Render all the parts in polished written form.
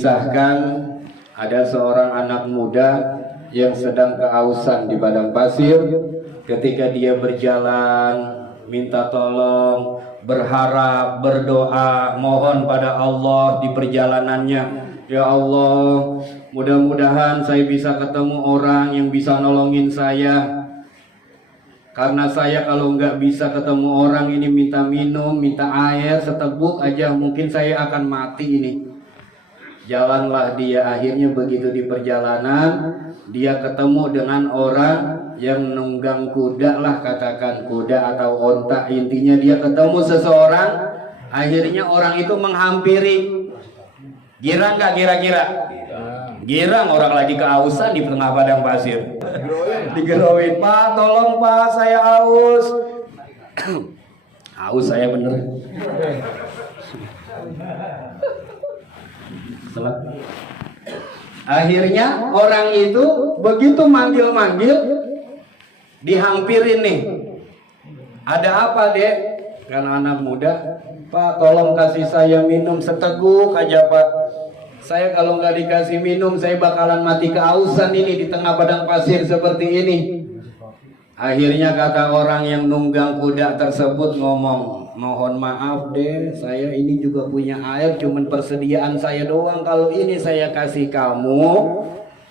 Dikisahkan ada seorang anak muda yang sedang kehausan di padang pasir. Ketika dia berjalan, minta tolong, berharap, berdoa, mohon pada Allah di perjalanannya. Ya Allah, mudah-mudahan saya bisa ketemu orang yang bisa nolongin saya. Karena saya kalau nggak bisa ketemu orang ini minta minum, minta air, seteguk aja mungkin saya akan mati ini. Jalanlah dia, akhirnya begitu di perjalanan dia ketemu dengan orang yang nunggang kuda lah, katakan kuda atau onta, intinya dia ketemu seseorang. Akhirnya orang itu menghampiri. Girang nggak kira-kira? Girang, orang lagi kehausan di tengah padang pasir. Digerowin, Pak tolong Pak saya haus. Haus saya bener. Akhirnya orang itu begitu manggil-manggil, dihampirin nih. Ada apa dek? Kan anak muda, Pak tolong kasih saya minum seteguk aja Pak. Saya kalau nggak dikasih minum saya bakalan mati kehausan ini di tengah padang pasir seperti ini. Akhirnya kata orang yang nunggang kuda tersebut ngomong, mohon maaf deh, saya ini juga punya air, cuman persediaan saya doang. Kalau ini saya kasih kamu,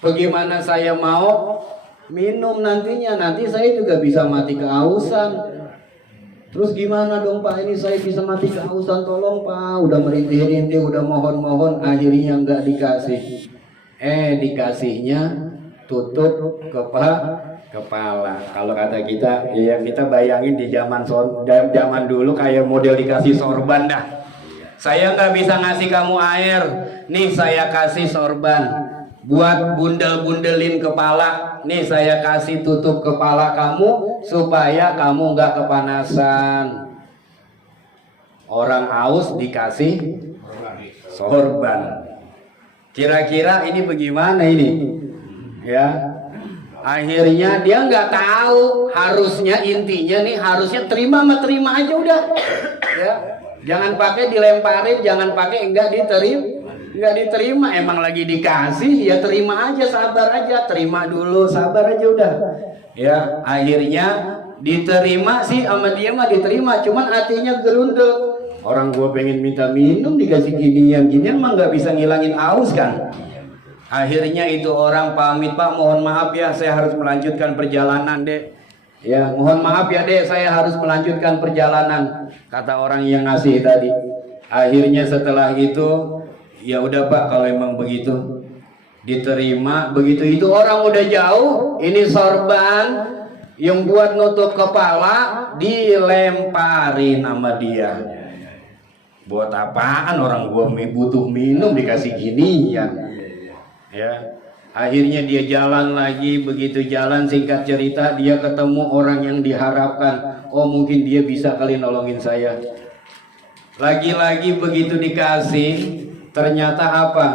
bagaimana saya mau minum nantinya? Nanti saya juga bisa mati kehausan. Terus gimana dong Pak, ini saya bisa mati kehausan, tolong Pak. Udah merintih-rintih, udah mohon-mohon, akhirnya nggak dikasih. Dikasihnya tutup kepala. Kalau kata kita, ya kita bayangin di zaman dulu kayak model dikasih sorban dah. Saya nggak bisa ngasih kamu air, nih saya kasih sorban buat bundel-bundelin kepala. Nih saya kasih tutup kepala kamu supaya kamu nggak kepanasan. Orang haus dikasih sorban. Kira-kira ini bagaimana ini? Ya. Akhirnya dia nggak tahu, harusnya intinya nih harusnya terima aja udah. Ya. Jangan pakai dilemparin, jangan pakai nggak diterima, emang lagi dikasih ya terima aja, sabar aja, terima dulu, sabar aja udah. Ya, akhirnya diterima sih sama dia mah diterima, cuman hatinya gerundel. Orang gua pengen minta minum dikasih ginian mah nggak bisa ngilangin haus kan. Akhirnya itu orang pamit, Pak mohon maaf ya saya harus melanjutkan perjalanan dek. Ya mohon maaf ya dek saya harus melanjutkan perjalanan, kata orang yang ngasih tadi. Akhirnya setelah itu ya udah Pak kalau emang begitu diterima. Begitu itu orang udah jauh, ini sorban yang buat nutup kepala dilemparin sama dia. Buat apaan orang gua butuh minum dikasih ginian. Ya, akhirnya dia jalan lagi. Begitu jalan, singkat cerita dia ketemu orang yang diharapkan. Oh mungkin dia bisa kali nolongin saya. Lagi-lagi begitu dikasih, ternyata apa?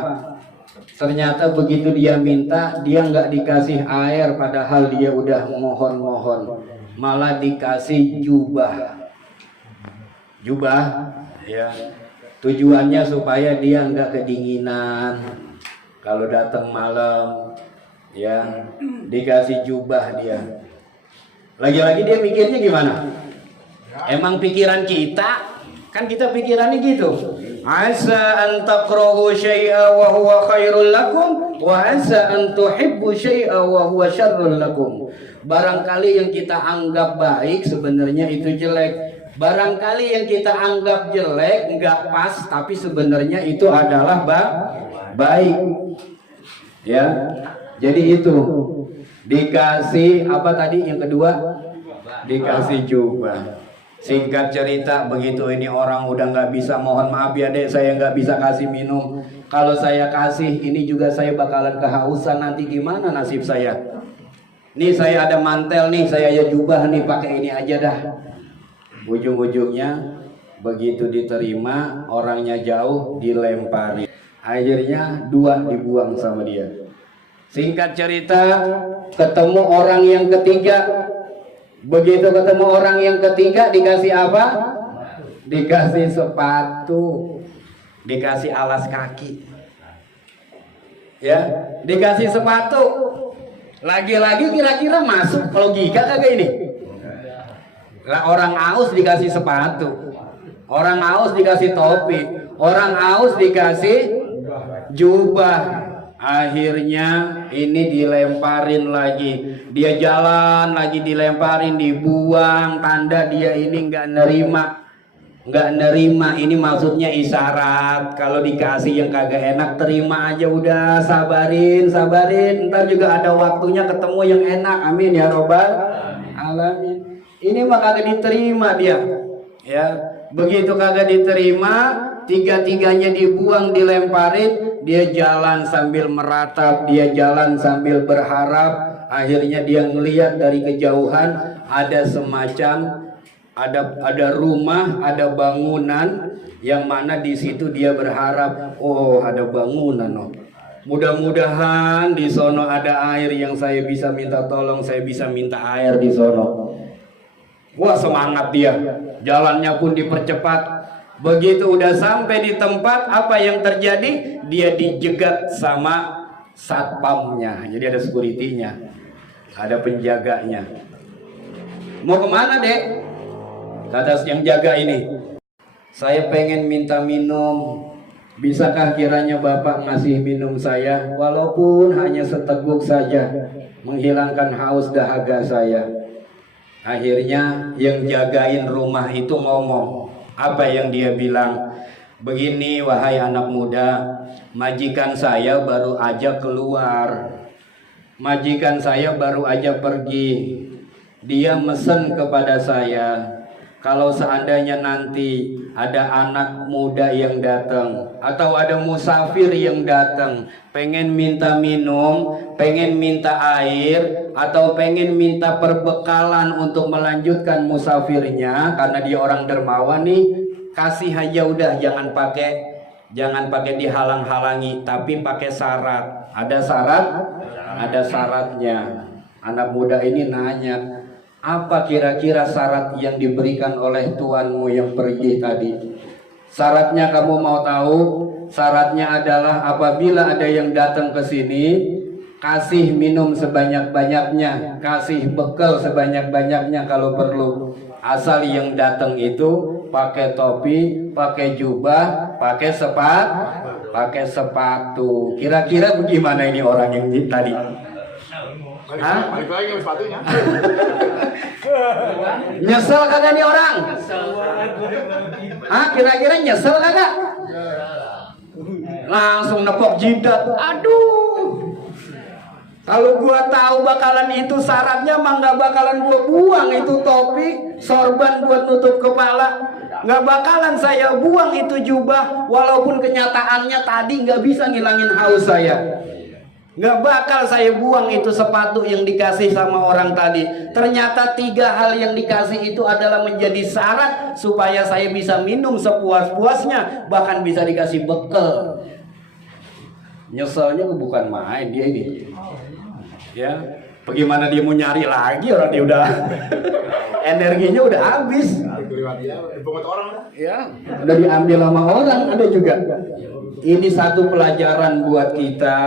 Ternyata begitu dia minta, dia nggak dikasih air, padahal dia udah mohon-mohon, malah dikasih jubah. Ya, tujuannya supaya dia nggak kedinginan kalau datang malam. Ya, dikasih jubah dia. Lagi-lagi dia mikirnya gimana? Emang pikiran kita? Kan kita pikirannya gitu. Asa an takrahu syai'a wa huwa khairul lakum wa asa an tuhibbu syai'a wa huwa syarrul lakum. Barangkali yang kita anggap baik sebenarnya itu jelek. Barangkali yang kita anggap jelek enggak pas tapi sebenarnya itu adalah baik. Ya. Jadi itu dikasih apa tadi yang kedua? Dikasih jubah. Singkat cerita begitu ini orang udah nggak bisa, mohon maaf ya dek saya nggak bisa kasih minum. Kalau saya kasih ini juga saya bakalan kehausan, nanti gimana nasib saya? Nih saya ada mantel nih, saya ya jubah nih, pakai ini aja dah. Ujung-ujungnya begitu diterima, orangnya jauh, dilempari. Akhirnya dua dibuang sama dia. Singkat cerita ketemu orang yang ketiga. Begitu ketemu orang yang ketiga dikasih apa? Dikasih sepatu, dikasih alas kaki. Ya, dikasih sepatu. Lagi-lagi kira-kira masuk logika kagak ini? Lah orang aus dikasih sepatu, orang aus dikasih topi, orang aus dikasih jubah. Akhirnya ini dilemparin lagi, dia jalan lagi dilemparin, dibuang, tanda dia ini nggak nerima. Ini maksudnya isyarat. Kalau dikasih yang kagak enak, terima aja udah, sabarin, ntar juga ada waktunya ketemu yang enak. Amin ya robbal alamin. Ini mah kagak diterima dia, ya. Begitu kagak diterima, tiga-tiganya dibuang, dilemparin, dia jalan sambil meratap, dia jalan sambil berharap. Akhirnya dia ngelihat dari kejauhan ada semacam ada rumah, ada bangunan yang mana di situ dia berharap, oh ada bangunan, oh. Mudah-mudahan di sono ada air yang saya bisa minta tolong, saya bisa minta air di sono. Wah semangat dia, jalannya pun dipercepat. Begitu udah sampai di tempat, apa yang terjadi? Dia dijegat sama satpamnya, jadi ada security-nya, ada penjaganya. Mau kemana dek? Kata yang jaga ini, saya pengen minta minum. Bisakah kiranya Bapak ngasih minum saya, walaupun hanya seteguk saja, menghilangkan haus dahaga saya. Akhirnya yang jagain rumah itu ngomong. Apa yang dia bilang? Begini, wahai anak muda, majikan saya baru aja keluar, majikan saya baru aja pergi. Dia mesen kepada saya, kalau seandainya nanti ada anak muda yang datang atau ada musafir yang datang, pengen minta minum, pengen minta air, atau pengen minta perbekalan untuk melanjutkan musafirnya, karena dia orang dermawan nih, kasih aja udah, jangan pakai dihalang-halangi, tapi pakai syarat. Ada syarat? Ada syaratnya. Anak muda ini nanya, apa kira-kira syarat yang diberikan oleh tuanmu yang pergi tadi? Syaratnya kamu mau tahu? Syaratnya adalah apabila ada yang datang ke sini, kasih minum sebanyak-banyaknya, kasih bekal sebanyak-banyaknya kalau perlu. Asal yang datang itu pakai topi, pakai jubah, pakai sepatu. Kira-kira bagaimana ini orang yang tadi? Balik lagi sepatunya. Nyesel kagak nih orang? Kira-kira nyesel kagak? Langsung nepok jidat. Aduh. Kalau gua tahu bakalan itu syaratnya, mah nggak bakalan gua buang itu topi, sorban buat nutup kepala. Nggak bakalan saya buang itu jubah, walaupun kenyataannya tadi nggak bisa ngilangin haus saya. Nggak bakal saya buang itu sepatu yang dikasih sama orang tadi. Ternyata 3 hal yang dikasih itu adalah menjadi syarat supaya saya bisa minum sepuas-puasnya, bahkan bisa dikasih bekal. Nyeselnya bukan main dia ini. Ya, bagaimana dia mau nyari lagi, orang dia udah energinya udah habis. Ya, udah diambil sama orang, ada juga. Ini satu pelajaran buat kita,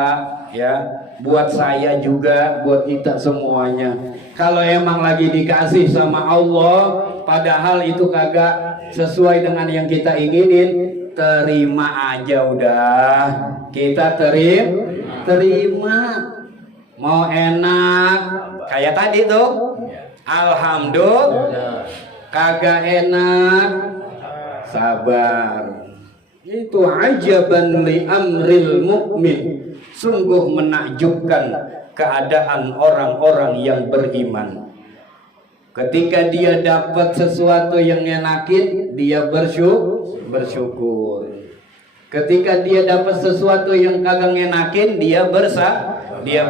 ya, buat saya juga, buat kita semuanya. Kalau emang lagi dikasih sama Allah, padahal itu kagak sesuai dengan yang kita inginin, terima aja udah. Kita terima. Mau enak, kayak tadi tuh, alhamdulillah. Kagak enak, sabar. Itu ajaban li amril mukmin, sungguh menakjubkan keadaan orang-orang yang beriman. Ketika dia dapat sesuatu yang ngenakin, dia bersyukur. Ketika dia dapat sesuatu yang kagak ngenakin, dia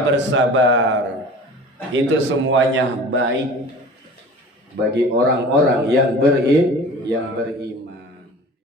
bersabar. Itu semuanya baik bagi orang-orang yang beriman.